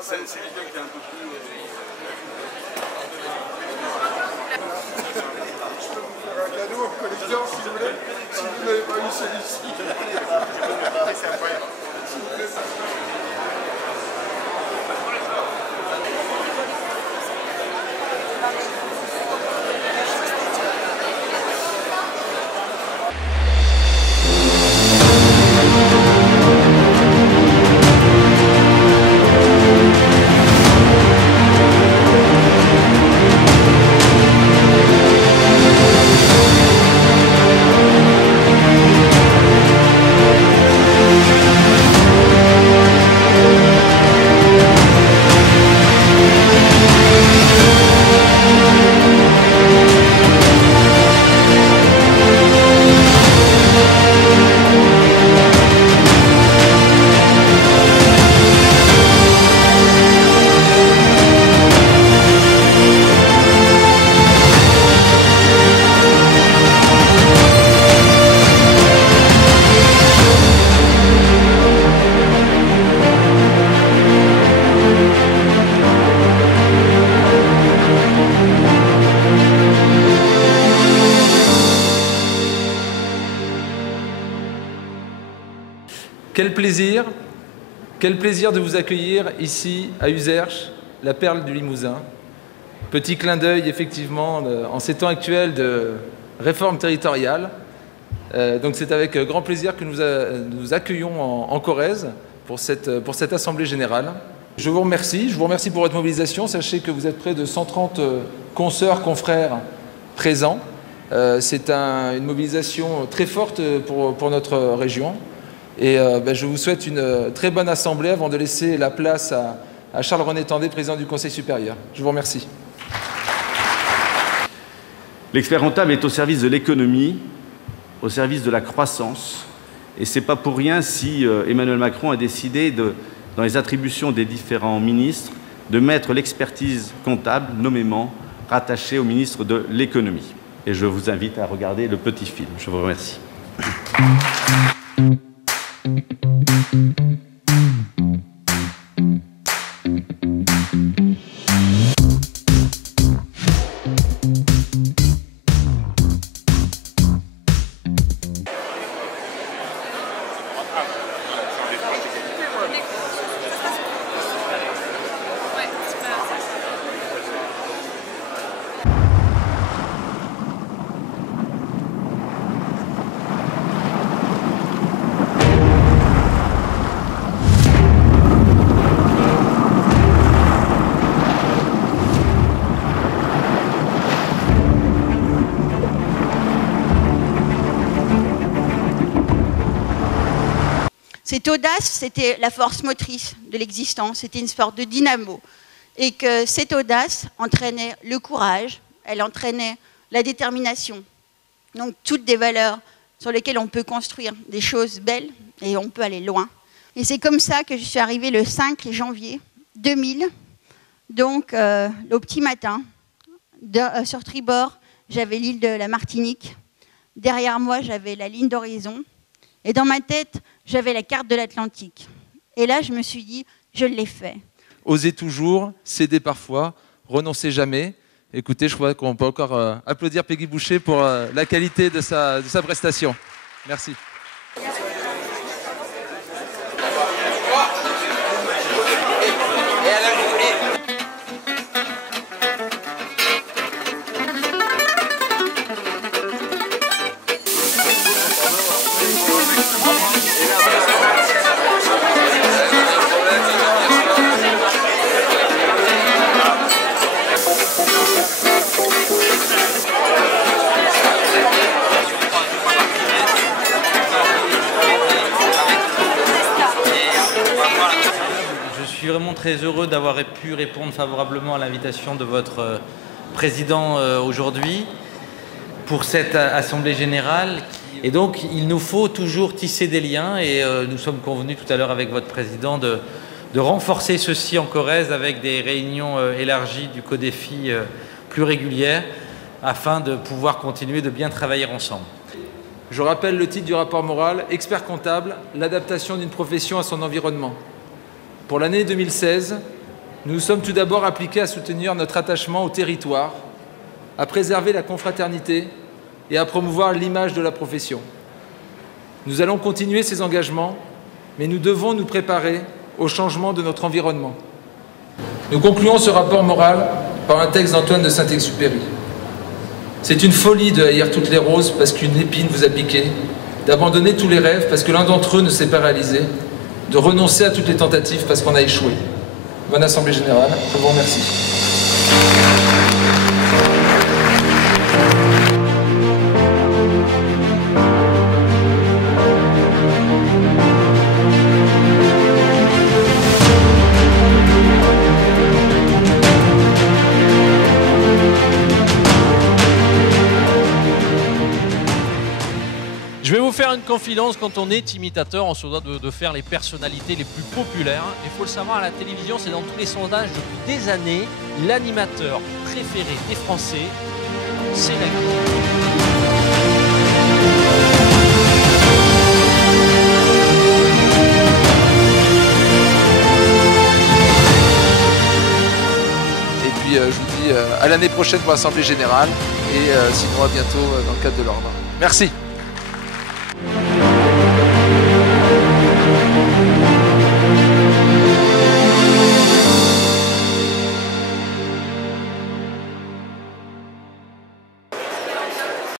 C'est quelqu'un qui est un peu plus... Je peux vous faire un cadeau au collecteur si vous voulez, si vous n'avez pas eu celui-ci. C'est incroyable. S'il vous plaît. Quel plaisir de vous accueillir ici à Uzerche, la perle du Limousin. Petit clin d'œil effectivement en ces temps actuels de réforme territoriale. Donc c'est avec grand plaisir que nous accueillons en Corrèze pour cette assemblée générale. Je vous remercie pour votre mobilisation. Sachez que vous êtes près de 130 consoeurs, confrères présents. C'est une mobilisation très forte pour notre région. Et je vous souhaite une très bonne assemblée avant de laisser la place à Charles-René Tandé, président du Conseil supérieur. Je vous remercie. L'expert comptable est au service de l'économie, au service de la croissance. Et ce n'est pas pour rien si Emmanuel Macron a décidé, dans les attributions des différents ministres, de mettre l'expertise comptable nommément rattachée au ministre de l'économie. Et je vous invite à regarder le petit film. Je vous remercie. Cette audace, c'était la force motrice de l'existence, c'était une sorte de dynamo. Et que cette audace entraînait le courage, elle entraînait la détermination. Donc toutes des valeurs sur lesquelles on peut construire des choses belles et on peut aller loin. Et c'est comme ça que je suis arrivée le 5 janvier 2000, donc au petit matin, sur tribord, j'avais l'île de la Martinique, derrière moi j'avais la ligne d'horizon, et dans ma tête, j'avais la carte de l'Atlantique. Et là, je me suis dit, je l'ai fait. Osez toujours, cédez parfois, renoncez jamais. Écoutez, je crois qu'on peut encore applaudir Peggy Boucher pour la qualité de sa prestation. Merci. Je suis vraiment très heureux d'avoir pu répondre favorablement à l'invitation de votre président aujourd'hui pour cette assemblée générale. Et donc, il nous faut toujours tisser des liens et nous sommes convenus tout à l'heure avec votre président de renforcer ceci en Corrèze avec des réunions élargies du CODEFI plus régulières afin de pouvoir continuer de bien travailler ensemble. Je rappelle le titre du rapport moral, expert comptable, l'adaptation d'une profession à son environnement. Pour l'année 2016, Nous nous sommes tout d'abord appliqués à soutenir notre attachement au territoire, à préserver la confraternité et à promouvoir l'image de la profession. Nous allons continuer ces engagements, mais nous devons nous préparer au changement de notre environnement. Nous concluons ce rapport moral par un texte d'Antoine de Saint-Exupéry. C'est une folie de haïr toutes les roses parce qu'une épine vous a piqué, d'abandonner tous les rêves parce que l'un d'entre eux ne s'est pas réalisé, de renoncer à toutes les tentatives parce qu'on a échoué. Bonne Assemblée Générale, je vous remercie. Je vais vous faire une confidence, quand on est imitateur, on se doit de faire les personnalités les plus populaires. Il faut le savoir, à la télévision, c'est dans tous les sondages depuis des années, l'animateur préféré des Français, c'est la Guy. Et puis je vous dis à l'année prochaine pour l'Assemblée Générale et sinon à bientôt dans le cadre de l'ordre. Merci.